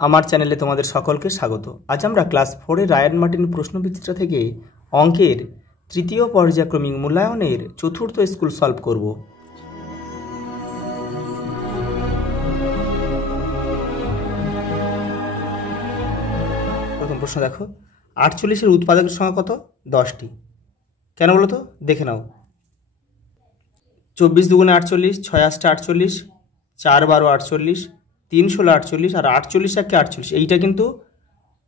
আমার চ্যানেলে তোমাদের সকলকে স্বাগত। আজ আমরা ক্লাস 4 রায়ান মার্টিন প্রশ্নবিচিত্রা থেকে অঙ্কের তৃতীয় পর্যায়ক্রমিক মূল্যায়নের চতুর্থ স্কুল সলভ করব। প্রথম প্রশ্ন দেখো, 48-এর উৎপাদকের সংখ্যা কত? 10টি। কেন বলো তো? দেখে নাও। 24 দুগুণে 48, 6 8 48, 4 12 48, 3 16 48 আর 48 একে 48। এইটা কিন্তু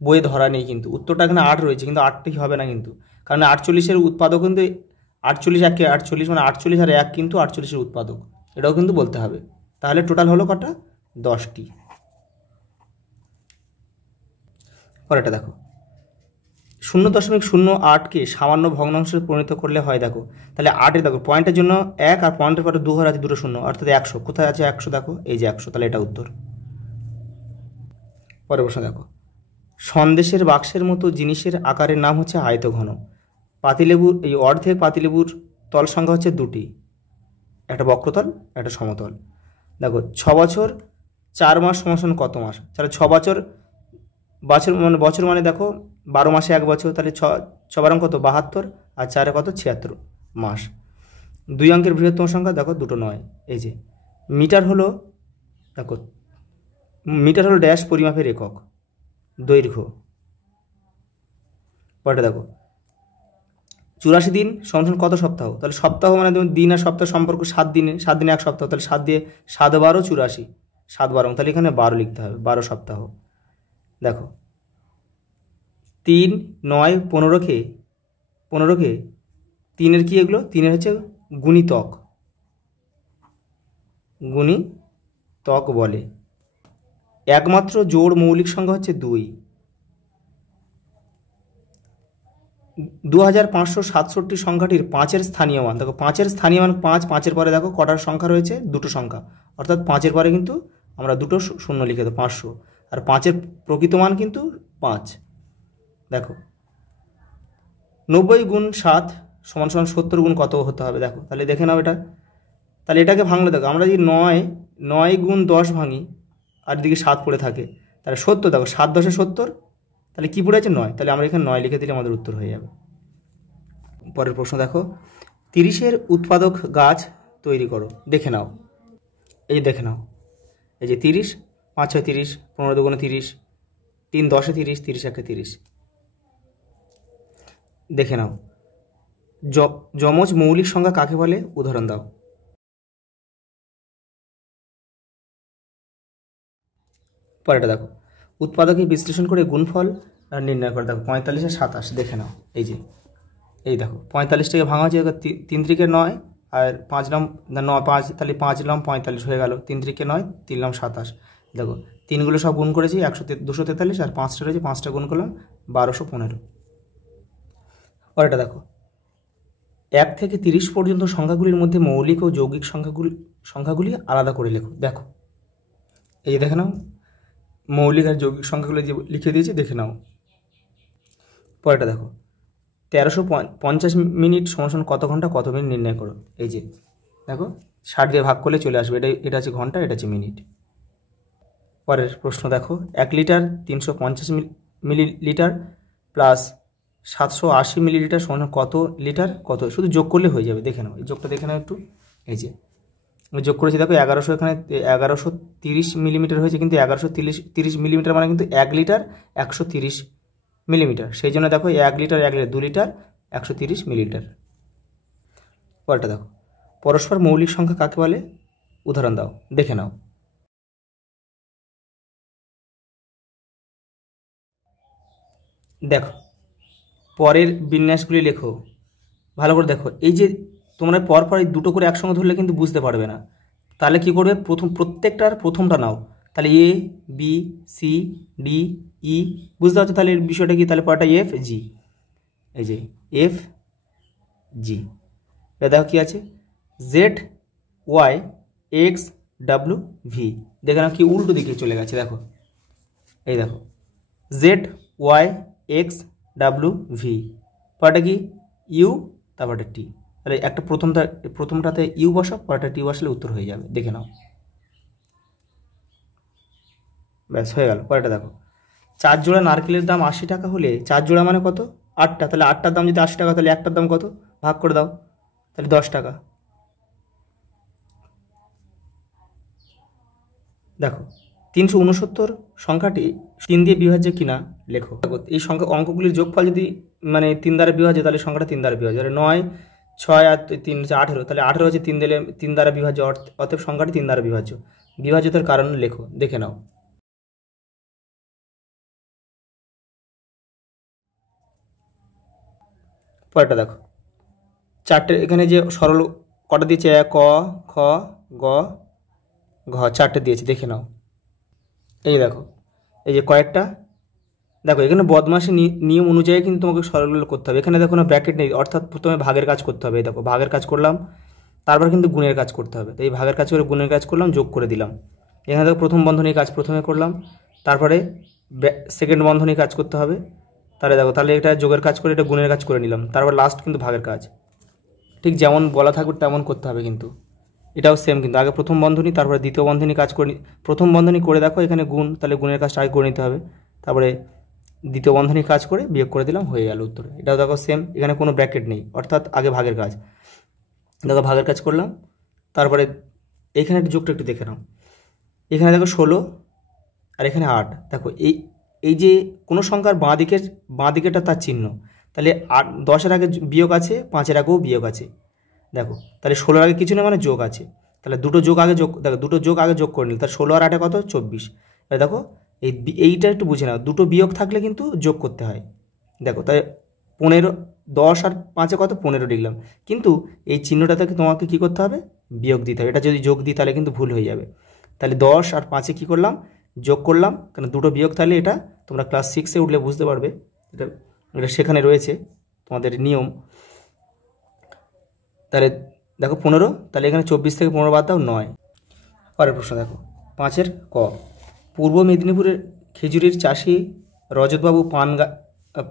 বইয়ে ধরা নেই, কিন্তু উত্তরটা এখানে 8 রয়েছে, কিন্তু 8টি হবে না কিন্তু, কারণ 48-এর উৎপাদক কিন্তু 48 একে 48, মানে 48 আর 1 কিন্তু 48-এর উৎপাদক, এটাও কিন্তু বলতে হবে। তাহলে টোটাল হলো কটা? 10টি। পরেরটা দেখো, 0.08কে সামান্য ভগ্নাংশে পরিণত করলে হয়। দেখো তাহলে 8-এ দেখো পয়েন্টের জন্য 1 আর পয়েন্টের পরে 2 ঘর আছে, দুটো শূন্য, অর্থাৎ 100। কোথায় আছে 100? দেখো এই যে 100, তাহলে এটা উত্তর। পরের প্রশ্ন দেখো, সন্দেশের বাক্সের মতো জিনিসের আকারের নাম হচ্ছে আয়তঘন। পাতিলেবুর এই অর্ধেক পাতিলেবুর তল সংখ্যা হচ্ছে 2টি, একটা বক্রতল একটা সমতল। দেখো 6 বছর 4 মাস সমান কত মাস? তাহলে 6 বছর বছর মানে দেখো 12 মাসে 1 বছর, তাহলে 6 বারং কত? 72, আর 4 কত? 76 মাস। 2 অঙ্কের বৃহত্তম সংখ্যা দেখো 2 9। এই যে মিটার হলো, দেখো মিটার হলো ড্যাশ পরিমাপের একক, দৈর্ঘ্য। পরেটা দেখো, 84 দিন সমান কত সপ্তাহ? তাহলে সপ্তাহ মানে দেখুন দিন আর সপ্তাহ সম্পর্ক 7 দিনে, 7 দিনে 1 সপ্তাহ, তাহলে 7 দিয়ে 7 12 84, 7 12, তাহলে এখানে 12 লিখতে হবে, 12 সপ্তাহ। দেখো 3 9 15কে 3-এর কি এগুলো? 3-এর হচ্ছে গুণিতক বলে। একমাত্র জোড় মৌলিক সংখ্যা হচ্ছে 2। 2567 সংখ্যাটির 5-এর স্থানীয় মান। দেখো 5-এর স্থানীয় মান 5, 5-এর পরে দেখো কটার সংখ্যা রয়েছে? দুটো সংখ্যা, অর্থাৎ 5-এর পরে কিন্তু আমরা দুটো শূন্য লিখে দেবো, 500। আর 5-এর প্রকৃত মান কিন্তু 5। দেখো 90 গুণ 7 সমান 70 গুণ কত হতে হবে? দেখো তাহলে দেখে নাও এটা। তাহলে এটাকে ভাঙলে দেখো, আমরা যদি 9 গুণ 10 ভাঙি আর এদিকে 7 পড়ে থাকে, তাহলে 70। দেখো 7 10-এ 70, তাহলে কী পড়ে আছে? 9। তাহলে আমরা এখানে 9 লিখে দিলে আমাদের উত্তর হয়ে যাবে। পরের প্রশ্ন দেখো, 30-এর উৎপাদক গাছ তৈরি করো। দেখে নাও, এই দেখে নাও, এই যে 30, 5 6 30, 15 দুগুণে 30, 3 10-এ 30, 30 1-এ 30। দেখে নাও, যমজ মৌলিক সংখ্যা কাকে বলে? উদাহরণ দাও। পরেরটা দেখো, উৎপাদকে বিশ্লেষণ করে গুণফল নির্ণয় করে। দেখো 45 আর 27, দেখে নাও, এই যে এই দেখো 45টাকে ভাঙা হচ্ছে 3 3-এ 9 আর 5 নাম 9 5, তাহলে 5 নাম 45 হয়ে গেল, 3 3-এ 9, 3 নাম 27। দেখো 3গুলো সব গুণ করেছি, 243, আর 5টা রয়েছে, 5টা গুণ করলাম 1215। পরেরটা দেখো, 1 থেকে 30 পর্যন্ত সংখ্যাগুলির মধ্যে মৌলিক ও যৌগিক সংখ্যাগুলি আলাদা করে লেখো। দেখো এই যে দেখে নাও, মৌলিক আর যৌগিক সংখ্যাগুলো যে লিখে দিয়েছে, দেখে নাও। পরেরটা দেখো, 1350 মিনিট সমান কত ঘন্টা কত মিনিট নির্ণয় করো। এই যে দেখো 60 দিয়ে ভাগ করলে চলে আসবে, এটা হচ্ছে ঘন্টা, এটা হচ্ছে মিনিট। পরের প্রশ্ন দেখো, 1 লিটার 350 মিলিলিটার প্লাস 780 মিলিলিটার সমান কত লিটার? কত? শুধু যোগ করলে হয়ে যাবে, দেখে নাও, এই যোগটা দেখে নাও একটু। এই যে আমি যোগ করেছি, দেখো 1100, এখানে 1130 মিলিমিটার হয়েছে, কিন্তু 1130 মিলিমিটার মানে কিন্তু 1 লিটার 130 মিলিমিটার, সেই জন্য দেখো 1 লিটার 2 লিটার 130 মিলিলিটার। পরেরটা দেখো, পরস্পর মৌলিক সংখ্যা কাকে বলে? উদাহরণ দাও, দেখে নাও। দেখো পরের বিন্যাসগুলি লেখো, ভালো করে দেখো। এই যে তোমরা পরপর এই দুটো করে একসঙ্গে ধরলে কিন্তু বুঝতে পারবে না, তাহলে কি করবে? প্রত্যেকটার প্রথমটা নাও, তাহলে A B C D E, বুঝতে পারছো তাহলে বিষয়টা কি? তাহলে পরটা এফ জি, এই যে এফ জি। এবার দেখো কী আছে? Z Y X W V, দেখে নাও কি উল্টো দিকে চলে গেছে। দেখো এই দেখো Z Y X W V, পরটা কি? ইউ, তারপরটা টি। তাহলে একটা প্রথমটাতে ইউ বসাও, পরটা টি বসালে উত্তর হয়ে যাবে, দেখে নাও। ব্যাস হয়ে গেল। পরেরটা দেখো, 4 জোড়া নারকেলের দাম 80 টাকা হলে 4 জোড়া মানে কত? 8টা। তাহলে 8টার দাম যদি 80 টাকা, তাহলে একটার দাম কত? ভাগ করে দাও, তাহলে 10 টাকা। দেখো 369 সংখ্যাটি 3 দিয়ে বিভাজ্য কিনা লেখো। দেখো এই সংখ্যা অঙ্কগুলির যোগফল যদি মানে 3 দ্বারা বিভাজ্য, তাহলে সংখ্যাটা 3 দ্বারা বিভাজ্য। 9, 6 আর 3 হচ্ছে 18, তাহলে 18 হচ্ছে 3 দিলে 3 দ্বারা বিভাজ্য, অতএব সংখ্যাটি 3 দ্বারা বিভাজ্য। বিভাজ্যতার কারণ লেখো, দেখে নাও। পরেরটা দেখো, 4টে এখানে যে সরল কটা দিয়েছে, ক, খ, গ, ঘ, 4টে দিয়েছে, দেখে নাও। এই দেখো, এই যে কয়েকটা, দেখো এখানে বদমাশি নিয়ম অনুযায়ী কিন্তু তোমাকে সরলগুলো করতে হবে। এখানে দেখো না ব্র্যাকেট নেই, অর্থাৎ প্রথমে ভাগের কাজ করতে হবে। দেখো ভাগের কাজ করলাম, তারপর কিন্তু গুণের কাজ করতে হবে। তো এই ভাগের কাজ করে গুণের কাজ করলাম, যোগ করে দিলাম। এখানে দেখো প্রথম বন্ধনীর কাজ প্রথমে করলাম, তারপরে সেকেন্ড বন্ধনীর কাজ করতে হবে। তাহলে দেখো, তাহলে এটা যোগের কাজ করে এটা গুণের কাজ করে নিলাম, তারপর লাস্ট কিন্তু ভাগের কাজ। ঠিক যেমন বলা থাকবে তেমন করতে হবে কিন্তু। এটাও সেম কিন্তু, আগে প্রথম বন্ধনী তারপরে দ্বিতীয় বন্ধনী কাজ করে প্রথম বন্ধনী করে দেখো এখানে গুণ, তাহলে গুণের কাজটা আগে করে নিতে হবে, তারপরে দ্বিতীয় বন্ধনীর কাজ করে বিয়োগ করে দিলাম, হয়ে গেল উত্তর। এটাও দেখো সেম, এখানে কোনো ব্র্যাকেট নেই, অর্থাৎ আগে ভাগের কাজ। দেখো ভাগের কাজ করলাম, তারপরে এখানে যোগটা একটু দেখে নাও। এখানে দেখো 16 আর এখানে 8। দেখো এই যে কোনো সংখ্যার বাঁ দিকেটা তার চিহ্ন, তাহলে 10-এর আগে বিয়োগ আছে, 5-এর আগেও বিয়োগ আছে। দেখো তাহলে 16-এর আগে কিছু না মানে যোগ আছে, তাহলে দুটো যোগ আগে যোগ, দেখো দুটো যোগ আগে যোগ করে নিল, তাহলে 16 আর 8 কত? 24। তাহলে দেখো এইটা একটু বুঝে নাও, দুটো বিয়োগ থাকলে কিন্তু যোগ করতে হয়। দেখো তাই 15, 10 আর 5-এ কত? 15 লিখলাম, কিন্তু এই চিহ্নটা থেকে তোমাকে কী করতে হবে? বিয়োগ দিতে হবে। এটা যদি যোগ দিই তাহলে কিন্তু ভুল হয়ে যাবে। তাহলে 10 আর 5-এ কী করলাম? যোগ করলাম, কারণ দুটো বিয়োগ, তাহলে এটা তোমরা ক্লাস 6-এ উঠলে বুঝতে পারবে, এটা সেখানে রয়েছে তোমাদের নিয়ম। তাহলে দেখো 15, তাহলে এখানে 24 থেকে 15 বাদ দাও, 9। পরের প্রশ্ন দেখো, 5-এর ক, পূর্ব মেদিনীপুরের খেজুরির চাষি রজতবাবু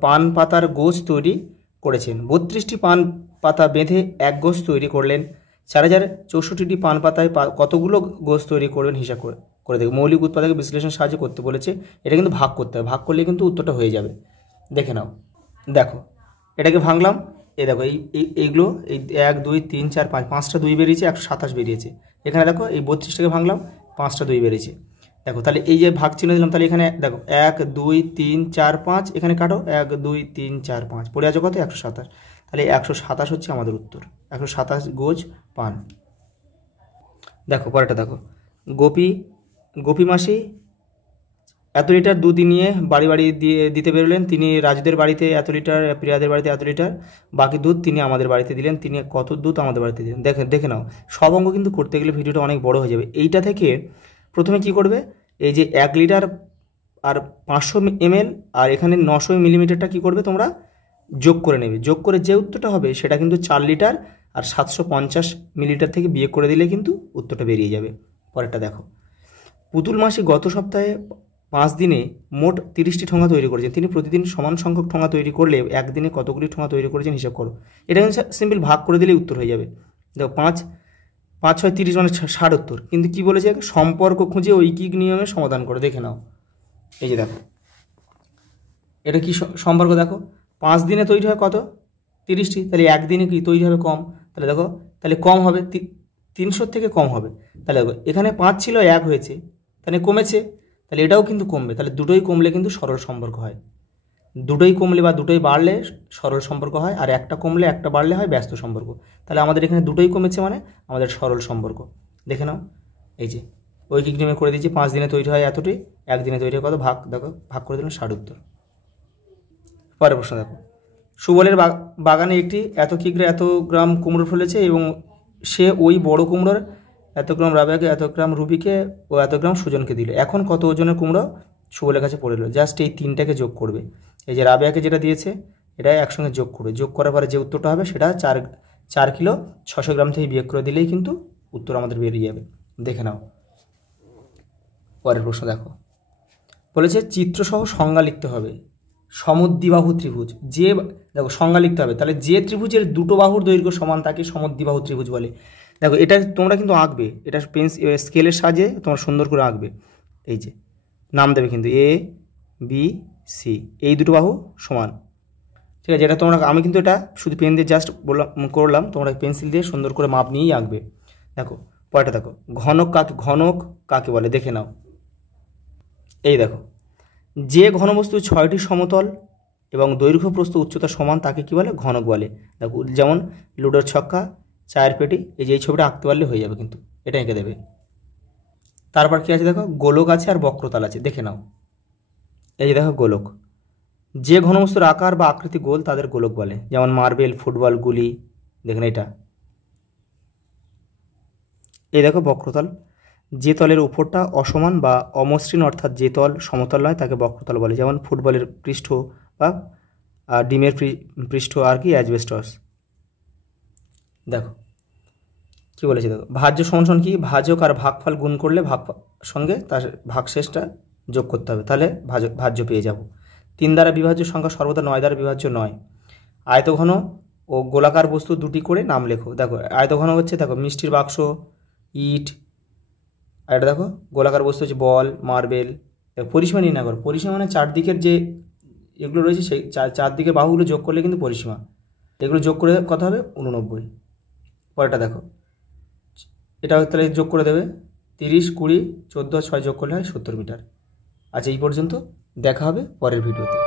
পান পাতার গোছ তৈরি করেছেন। 32টি পান পাতা বেঁধে এক গোছ তৈরি করলেন। 4064টি পান পাতায় কতগুলো গোছ তৈরি করবেন হিসাব করে দেখো। মৌলিক উৎপাদকে বিশ্লেষণ সাহায্যে করতে বলেছে। এটা কিন্তু ভাগ করতে হবে, ভাগ করলে কিন্তু উত্তরটা হয়ে যাবে। দেখে নাও, দেখো এটাকে ভাঙলাম, এই দেখো এইগুলো, এই 1, 2, 3, 4, 5, 5টা 2 বেরিয়েছে, 127 বেরিয়েছে। এখানে দেখো এই 32টাকে ভাঙলাম, 5টা 2 বেরিয়েছে। দেখো তাহলে এই যে ভাগ চিহ্ন দিলাম, তাহলে এখানে দেখো 1, 2, 3, 4, 5, এখানে কাটো, 1, 2, 3, 4, 5, পড়ে আছে কত? 127। তাহলে 127 হচ্ছে আমাদের উত্তর, 127 গোছ পান। দেখো পরেরটা দেখো, গোপী মাসি এত লিটার দুধ নিয়ে বাড়ি বাড়ি দিতে বেরোলেন। তিনি রাজুদের বাড়িতে এত লিটার, প্রিয়াদের বাড়িতে এত লিটার, বাকি দুধ তিনি আমাদের বাড়িতে দিলেন। তিনি কত দুধ আমাদের বাড়িতে দিলেন? দেখে নাও, সব অঙ্ক কিন্তু করতে গেলে ভিডিওটা অনেক বড় হয়ে যাবে। এইটা থেকে প্রথমে কি করবে, এই যে 1 লিটার আর 500 ml আর এখানে 900 মিলিমিটারটা কী করবে তোমরা? যোগ করে নেবে। যোগ করে যে উত্তরটা হবে সেটা কিন্তু 4 লিটার আর 750 মিলিলিটার থেকে বিয়োগ করে দিলে কিন্তু উত্তরটা বেরিয়ে যাবে। পরেরটা দেখো, পুতুল মাসি গত সপ্তাহে 5 দিনে মোট 30টি ঠোঙা তৈরি করেছেন। তিনি প্রতিদিন সমান সংখ্যক ঠোঙা তৈরি করলে একদিনে কতগুলি ঠোঙা তৈরি করেছেন হিসাব করো। এটা কিন্তু সিম্পল, ভাগ করে দিলেই উত্তর হয়ে যাবে। দেখো 5, 5, 6, 30 মানে 60 উত্তর। কিন্তু কি বলেছে? সম্পর্ক খুঁজে ঐকিক নিয়মে সমাধান করে, দেখে নাও। এই যে দেখো এটা কি সম্পর্ক, দেখো 5 দিনে তৈরি হয় কত? 30টি, তাহলে একদিনে কি তৈরি হবে? কম। তাহলে দেখো, তাহলে কম হবে, 300 থেকে কম হবে। তাহলে দেখো এখানে 5 ছিল, 1 হয়েছে, তাহলে কমেছে, তাহলে এটাও কিন্তু কমবে। তাহলে দুটোই কমলে কিন্তু সরল সম্পর্ক হয়। দুটোই কমলে বা দুটোই বাড়লে সরল সম্পর্ক হয়, আর একটা কমলে একটা বাড়লে হয় ব্যস্ত সম্পর্ক। তাহলে আমাদের এখানে দুটোই কমেছে মানে আমাদের সরল সম্পর্ক। দেখে নাও, এই যে ঐকিক নিয়মে করে দিয়েছি। 5 দিনে তৈরি হয় এতটি, একদিনে তৈরি হয় কত? ভাগ, দেখো ভাগ করে দিলাম, 60 উত্তর। পরের প্রশ্ন দেখো, সুবলের বাগানে একটি এত গ্রাম কুমড়ো ফলেছে এবং সে ওই বড় কুমড়োর এত গ্রাম রাবেয়াকে, এত গ্রাম রুবিকে ও এত গ্রাম সুজনকে দিল। এখন কত ওজনের কুমড়ো সুবলের কাছে পড়ে এলো? জাস্ট এই 3টাকে যোগ করবে। এই যে রাবেয়াকে যেটা দিয়েছে এটা একসঙ্গে যোগ করবে। যোগ করার পরে যে উত্তরটা হবে সেটা 4 কিলো 600 গ্রাম থেকে বিয়োগ করে দিলেই কিন্তু উত্তর আমাদের বেরিয়ে যাবে। দেখে নাও। পরের প্রশ্ন দেখো, বলেছে চিত্রসহ সংজ্ঞা লিখতে হবে। সমদ্বিবাহু ত্রিভুজ, যে দেখো সংজ্ঞা লিখতে হবে, তাহলে যে ত্রিভুজের দুটো বাহুর দৈর্ঘ্য সমান তাকে সমদ্বিবাহু ত্রিভুজ বলে। দেখো এটা তোমরা কিন্তু আঁকবে, এটা স্কেলের সাহায্যে তোমরা সুন্দর করে আঁকবে। এই যে নাম দেবে কিন্তু এ বি সি, এই দুটো বাহু সমান, ঠিক আছে। এটা তোমরা, আমি কিন্তু এটা শুধু পেন দিয়ে জাস্ট করলাম, তোমরা পেন্সিল দিয়ে সুন্দর করে মাপ নিয়েই আঁকবে। দেখো পরেরটা দেখো, ঘনক কাকে বলে দেখে নাও। এই দেখো, যে ঘনবস্তু 6টি সমতল এবং দৈর্ঘ্য প্রস্থ উচ্চতা সমান তাকে কি বলে? ঘনক বলে। দেখো যেমন লুডোর ছক্কা, চায়ের পেটি, এই যে এই ছবিটা আঁকতে পারলে হয়ে যাবে, কিন্তু এটা এঁকে দেবে। তারপর কি আছে দেখো, গোলক আছে আর বক্রতাল আছে, দেখে নাও। এই যে দেখো গোলক, যে ঘনবস্তুর আকার বা আকৃতি গোল তাদের গোলক বলে, যেমন মার্বেল, ফুটবল, গুলি, দেখেন এটা। এই দেখো বক্রতল, যে তলের উপরটা অসমান বা অমসৃণ, অর্থাৎ যে তল সমতল নয় তাকে বক্রতল বলে, যেমন ফুটবলের পৃষ্ঠ বা ডিমের পৃষ্ঠ আর কি অ্যাজবেস্টস। দেখো কি বলেছে দেখো, ভাজ্য সমান কি? ভাজক আর ভাগফল গুণ করলে সঙ্গে তার ভাগশেষটা যোগ করতে হবে, তাহলে ভাজ্য পেয়ে যাব। 3 দ্বারা বিভাজ্য সংখ্যা সর্বদা 9 দ্বারা বিভাজ্য নয়। আয়তঘন ও গোলাকার বস্তু দুটি করে নাম লেখো। দেখো আয়তঘন হচ্ছে, দেখো মিষ্টির বাক্স, ইট, আর এটা দেখো গোলাকার বস্তু হচ্ছে বল, মার্বেল। পরিসীমা নির্ণয় করো। পরিসীমা মানে চারদিকের যে এগুলো রয়েছে সেই চারদিকের বাহুগুলো যোগ করলে কিন্তু পরিসীমা, এগুলো যোগ করে কত হবে? 89। পরেরটা দেখো, এটা তাহলে যোগ করে দেবে 30, 20, 14, 6 যোগ করলে হয় 70 মিটার। আচ্ছা এই পর্যন্ত, দেখা হবে পরের ভিডিওতে।